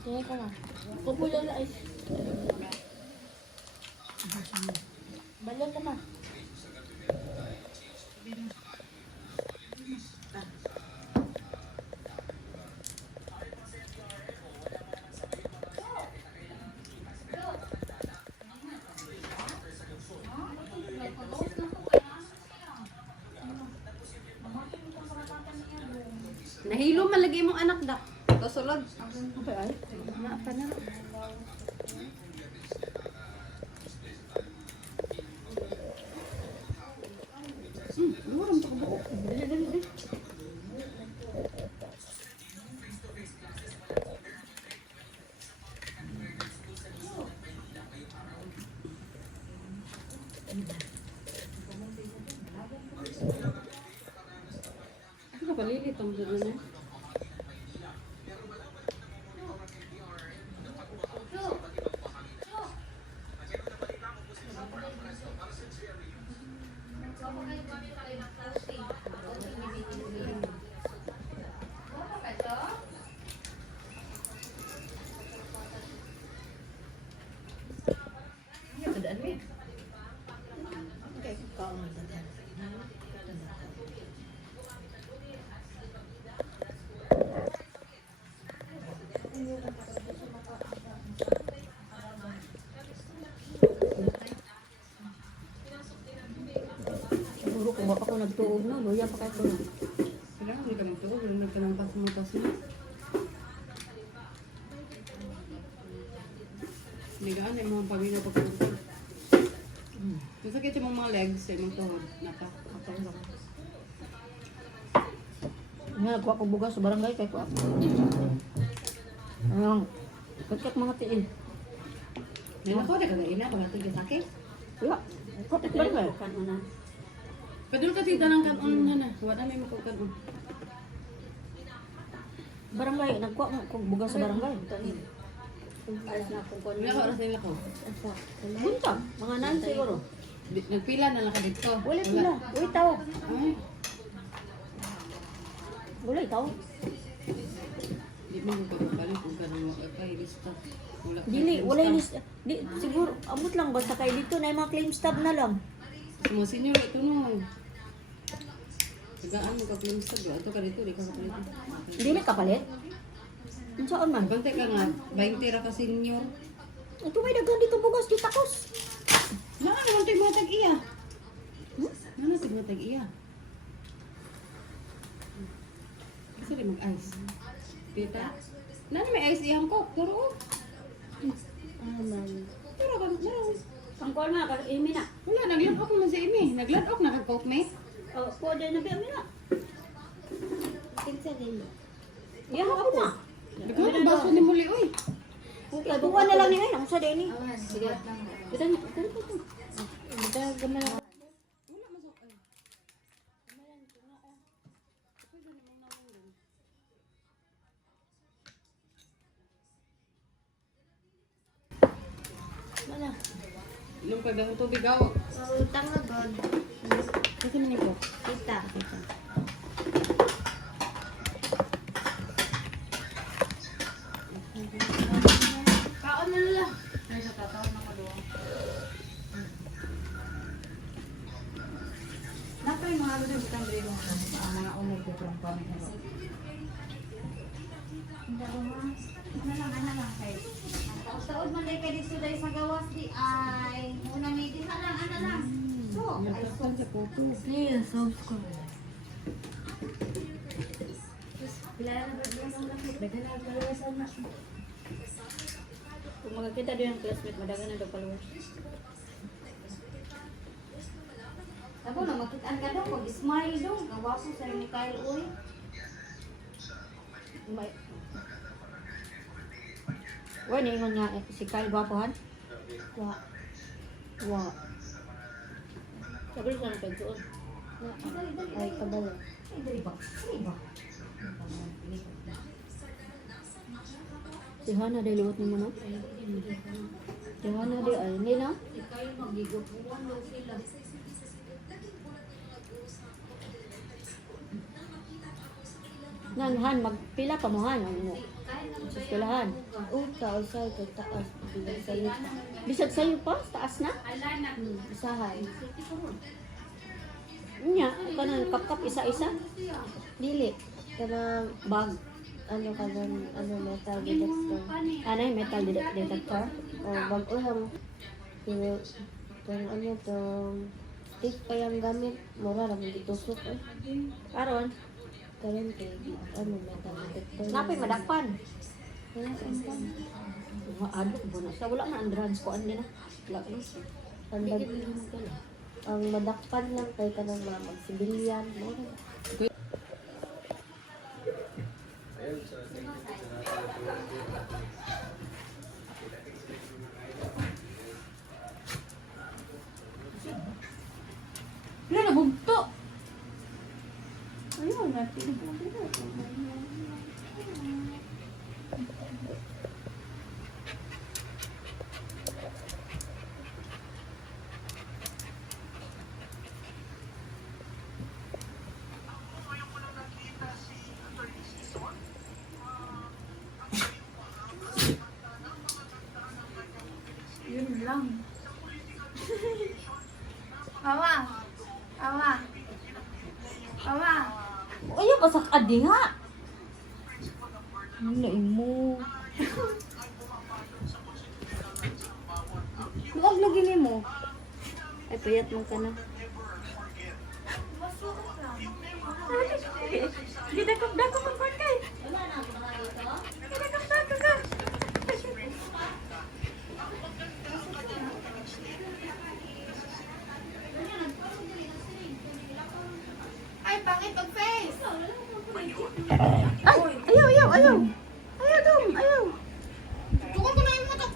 Tingnan ka na. Upo lang na ice. Balan ka na. Nahilo malagi mong anak da. Kasulod. Okay ay. Napa na. Luram pa ko. Dali, dali, dali. Ano ka lilit ang dito na? Okay, kaon mo dyan. Siguro kung baka ko nagtuog na, luya pa kayo ko na. Kaya hindi ka magtuog. Nagkanampas mo tas mo. Hindi ka ano yung mga pamilya pagkakumpul. Masakit yung mga legs sa imong tuhod. Napa. Nga, nagkuha ko bugas sa barangay kay ko ako. Ayun, pagkat mga tiin. May nako na kada ina mga tigil sakit. Wala, kapit barangay. Padul ka tita ng kanon na na. Wala may makukanon. Barangay, nagkuha ko bugas sa barangay. Alas na akong kon. Wala ka oras nila ko. Bunta, mga 9 siguro. Nagpila na lang ka dito. Wala pila, uy tao. Ay, Wala tao. di mo ko pagkakali kung kanong makailista. Wala. Dili, wala list. Di, siguro, abot lang basta kay dito na yung mga claim stub na lang. Mga senior ito no. Tagaan mo ka claim stub. Ato ka dito, di ka kapalit. Hindi na kapalit. Ang saan man? Bantay ka nga, 20 ra ka senior. Ito may dagan dito bugas, di takos. Naa naman tayo mga tag-iya. Naa tayo mga tag-iya. Kasi rin mag-ice. Tita. Naa may ice iyang ko. Turo. Turo ka. Turo. Ang kuha na, imi na. Wala, nagladok naman sa imi. Nagladok, nag-coke mate. Oh, pwede na ba na? Kinsa din. Yan ako na. Nagladok ang baso ni muli, uy. Okay, buwan na lang ni ay, ang sa din ni. Awan, sige lang. Kita ni, kita. Ito gamay lang. Wala masok. Ay. Wala. Nung kagahong tubig ako. Utang na god. Kasi maniko. Kita. Kaon na lang. Ay, sa tataon na kaduwa. Napay mga ano din bitang grilo mga umay ko from pamit na ba. Ano lang kay. Taod man day kay dito day sa gawas di ay una may di lang ana lang. So, Nagtapan sa puto. please subscribe. Pila na ba yung lakit? Dagan na kalawasan na. Kung makakita doon yung classmate, madagan na daw followers. Ako na makitaan ka daw pag smile daw. Gawapo sa ni Kyle uy. May... Wala, niingon nga si Kyle gwapohan. Wa. Wa. Sabi sa nang doon. Ay kabalo. Ay dali ba? Ay ba? Si Hana, dahil liwat mo no? Si Hana, di ay, hindi na? Ikaw yung magigapuan daw sila. Nan, Han, magpila ka mo, Han. Ano mo? Kaya na sa eskwelahan. Usay kay taas bilang sayo. Bisag sayo pa, taas na. Usahay. Nya, kanang kapkap isa-isa. Dili. Kanang bag. Ano metal detector. Ano yung metal detector? O bag lang. Pero, ano to, stick pa yung gamit. Mura lang, hindi tusok eh. Karon kay, metal detector. Napay madakpan. Wala saan pa. Maadok ba na siya? Wala man ang drugs ko. Ano na? Wala ko ang madakpan lang kay kanang mga magsibilyan. Wala na, bugto! Ayun, natin. Yun lang. Mama! Mama! Mama! Ayaw ka sa kadiha. Ano mo? Huwag lagi ni mo. Ay, payat mo ka na. Gidakap-dakap ang pagkay. Gidakap-dakap ka. Ay, pangit ang face! Ay, ayaw. Ayaw, Dom, ayaw. Tukol ko na yung mata!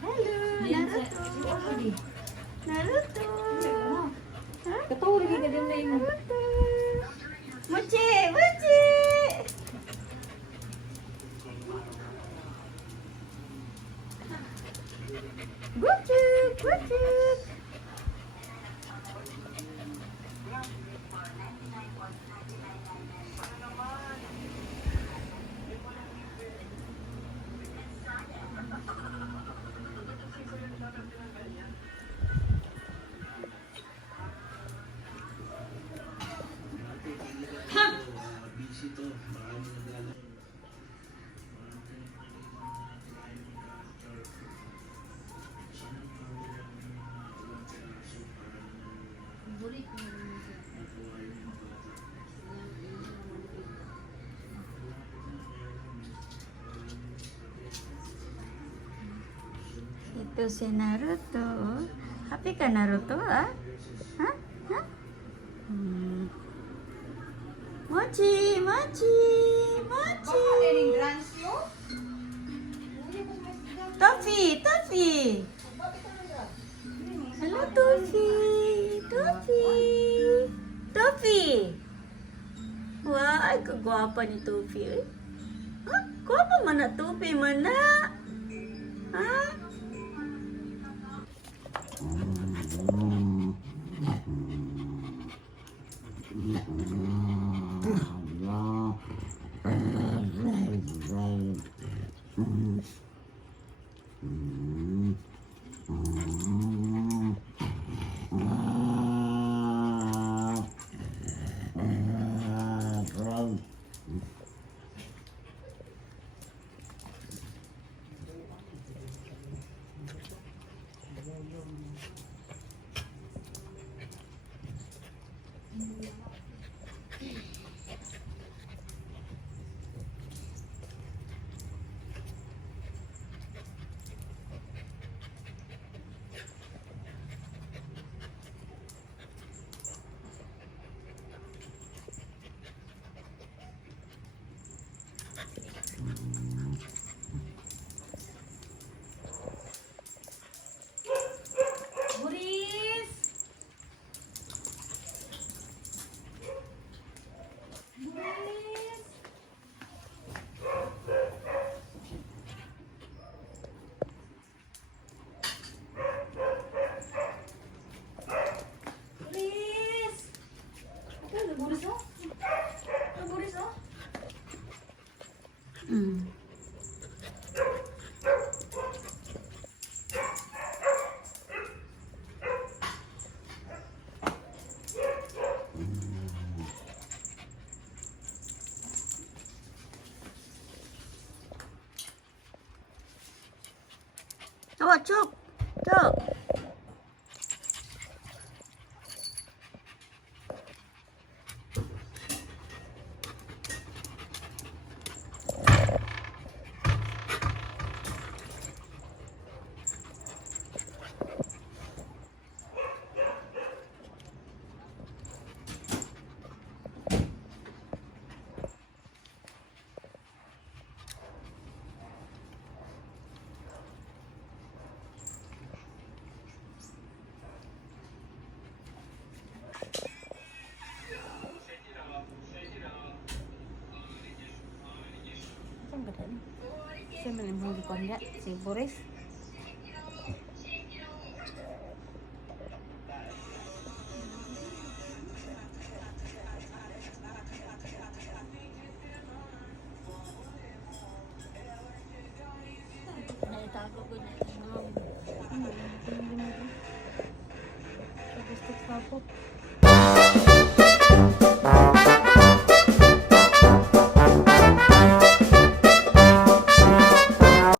Hello, Naruto. Naruto. Katawa rin ka din na yung... Naruto. Mochi, Mochi. Gucuk, gucuk. Ito si Naruto. Happy ka, Naruto, ah? Ha? Ha? Mochi! Mochi! Mochi! Toffee! Toffee! Hello, Toffee! Toffee! Toffee! Wah, ay kagwapa ni Toffee, eh. Ha? Gwapa man na, Toffee man na. Ha? Buris oh. Buris oh. Mm. Oh, Chok! Chok! Saan ba tayo? Saan ba yung hindi ko si Boris?